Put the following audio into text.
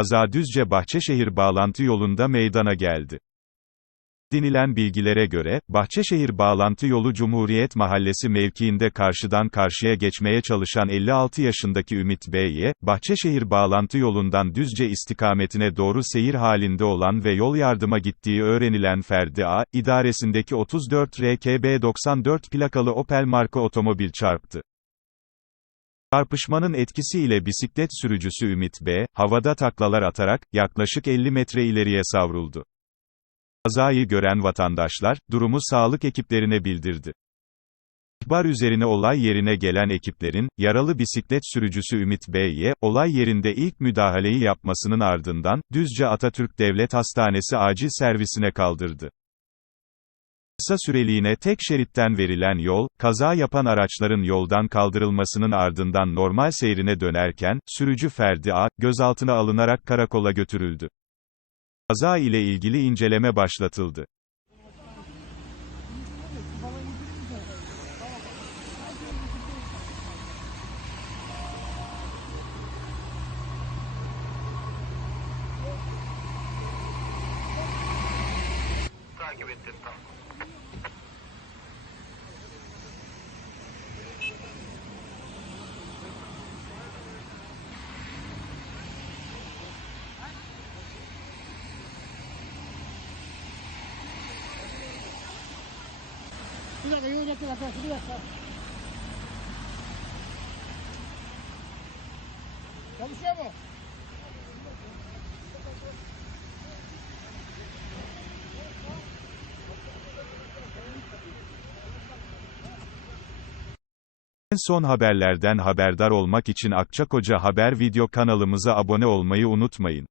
Kaza Düzce Bahçeşehir bağlantı yolunda meydana geldi. Dinilen bilgilere göre, Bahçeşehir bağlantı yolu Cumhuriyet Mahallesi mevkiinde karşıdan karşıya geçmeye çalışan 56 yaşındaki Ümit Bey'e, Bahçeşehir bağlantı yolundan Düzce istikametine doğru seyir halinde olan ve yol yardıma gittiği öğrenilen Ferdi A, idaresindeki 34 RKB 94 plakalı Opel marka otomobil çarptı. Çarpışmanın etkisiyle bisiklet sürücüsü Ümit B, havada taklalar atarak, yaklaşık 50 metre ileriye savruldu. Kazayı gören vatandaşlar, durumu sağlık ekiplerine bildirdi. İhbar üzerine olay yerine gelen ekiplerin, yaralı bisiklet sürücüsü Ümit Bey'e, olay yerinde ilk müdahaleyi yapmasının ardından, Düzce Atatürk Devlet Hastanesi acil servisine kaldırdı. Kısa süreliğine tek şeritten verilen yol, kaza yapan araçların yoldan kaldırılmasının ardından normal seyrine dönerken, sürücü Ferdi A, gözaltına alınarak karakola götürüldü. Kaza ile ilgili inceleme başlatıldı. Takip ettim tamam. Bir dakika yol yaptı arkadaşlar bir dakika. Çalışıyor mu? En son haberlerden haberdar olmak için Akçakoca Haber video kanalımıza abone olmayı unutmayın.